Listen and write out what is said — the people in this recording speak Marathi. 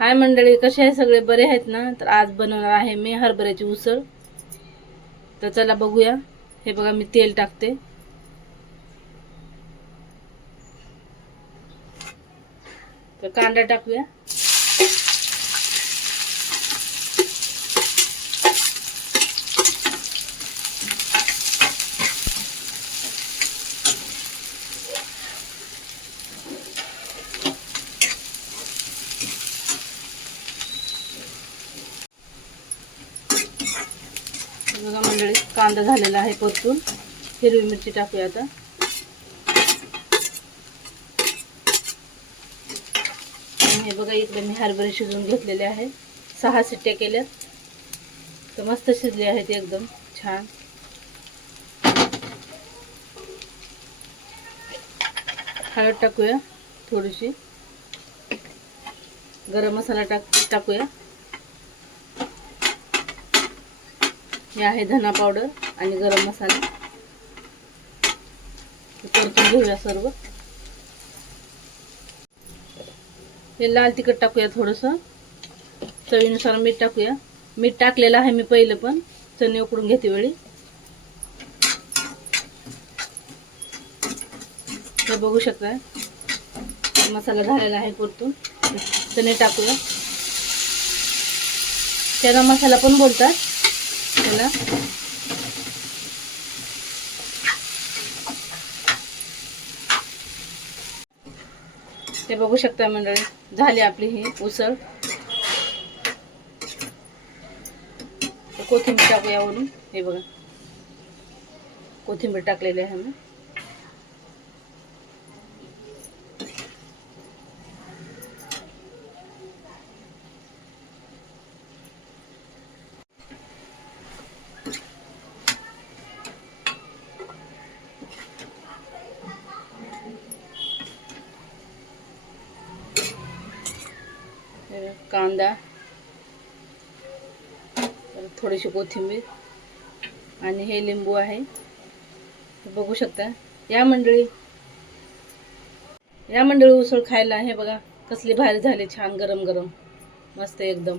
हाय मंडळी, कसे आहे सगळे? बरे आहेत ना? तर आज बनवणार आहे मी हरभऱ्याची उसळ. तर चला बघूया. हे बघा, मी तेल टाकते. तर कांदा टाकूया. बघा मंडळी, कांदा झालेला आहे परतून. हिरवी मिरची टाकूया आता. आणि हे बघा, इकडे मी हरभरे शिजवून घेतलेले आहे. 6 शिट्ट्या केल्यात. तर मस्त शिजले आहेत एकदम छान. हळद टाकूया थोडीशी. गरम मसाला टाकूया. हे आहे धना पावडर आणि गरम मसाला. परतून घेऊया सर्व. हे लाल तिखट टाकूया थोडंसं. चवीनुसार मीठ टाकूया. मीठ टाकलेलं आहे मी पहिलं, पण चणे उकडून घेते वेळी. हे बघू शकता, मसाला झालेला आहे परतून. चणे टाकूया. चना मसाला पण बोलतात त्याला. ते बघू शकता मंडळी, झाली आपली ही उसळ. कोथिंबीर टाकूया वरून. हे बघा, कोथिंबीर टाकलेली आहे मी. कांदा, थोडीशी कोथिंबीर आणि हे लिंबू आहे. बघू शकता. या मंडळी उसळ खायला. हे बघा कसली भारी झाली, छान गरम गरम मस्त एकदम.